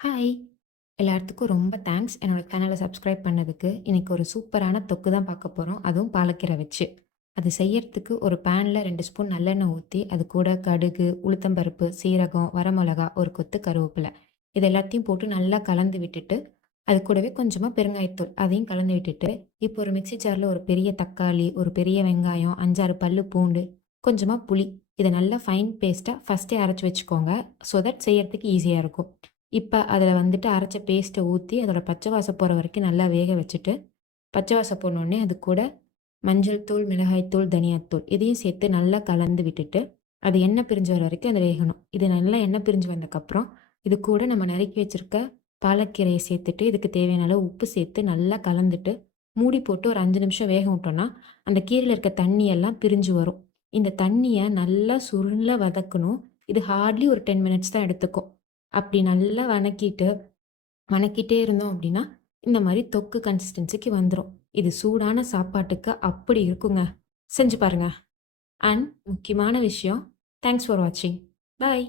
Hi! எல்லாத்துக்கும் ரொம்ப thanks. என்னோட சேனல சப்ஸ்கிரைப் பண்ணதுக்கு. இன்னைக்கு ஒரு சூப்பரான தொக்கு தான் பார்க்க போறோம். அதுவும் பாலக்கீரை வச்சு. அது செய்யறதுக்கு ஒரு பேன்ல 2 ஸ்பூன் நல்லெண்ணெய் ஊத்தி, அது கூட கடுகு, உளுத்தம்பருப்பு, சீரகம், வரமிளகா, ஒரு கொத்து கருவேப்பில. இது எல்லாத்தையும் போட்டு நல்லா கலந்து விட்டுட்டு, அது கூடவே கொஞ்சமா பெருங்காயத்தூள் அதையும் கலந்து விட்டுட்டு, இப்போ ஒரு மிக்ஸி ஜார்ல ஒரு பெரிய தக்காளி, ஒரு பெரிய வெங்காயம், 5, 6 பல்லு பூண்டு, கொஞ்சமா புளி. இத நல்லா ஃபைன் பேஸ்ட்டா ஃபர்ஸ்ட்டே அரைச்சு வச்சுக்கோங்க. ஸோ தட் செய்யறதுக்கு ஈஸியா இருக்கும். இப்ப அதில வந்துட்டு அரைச்ச பேஸ்ட்ட ஊத்தி, அதோட பச்சை வாசம் போற வரைக்கும் நல்லா வேக வச்சுட்டு, பச்சை வாசம் போனோனே அது கூட மஞ்சள் தூள், மிளகாய் தூள், தனியாத்தூள் இதையும் சேர்த்து நல்லா கலந்து விட்டுட்டு, அது எண்ணெய் பிரிஞ்சு வர வரைக்கும் அது வேகணும். இது நல்லா எண்ணெய் பிரிஞ்சு வந்தக்கப்புறம், இது கூட நம்ம நறுக்கி வச்சிருக்க பாலக்கீரைய சேர்த்துட்டு, இதுக்கு தேவையான அளவு உப்பு சேர்த்து நல்லா கலந்துட்டு, மூடி போட்டு ஒரு 5 நிமிஷம் வேக விட்டோம்னா, அந்த கீரையில இருக்க தண்ணி எல்லாம் பிரிஞ்சு வரும். இந்த தண்ணிய நல்லா சுருள வதக்கணும். இது ஹார்ட்லி ஒரு 10 மினிட்ஸ் தான் எடுத்துக்கும். அப்படி நல்லா வணக்கிட்டே இருந்தோம் அப்படின்னா, இந்த மாரி தொக்கு கன்சிஸ்டன்சிக்கு வந்துரும். இது சூடான சாப்பாட்டுக்கு அப்படி இருக்குங்க. செஞ்சு பாருங்க. அண்ட் முக்கியமான விஷயம், தேங்க்ஸ் ஃபார் வாட்சிங். பாய்.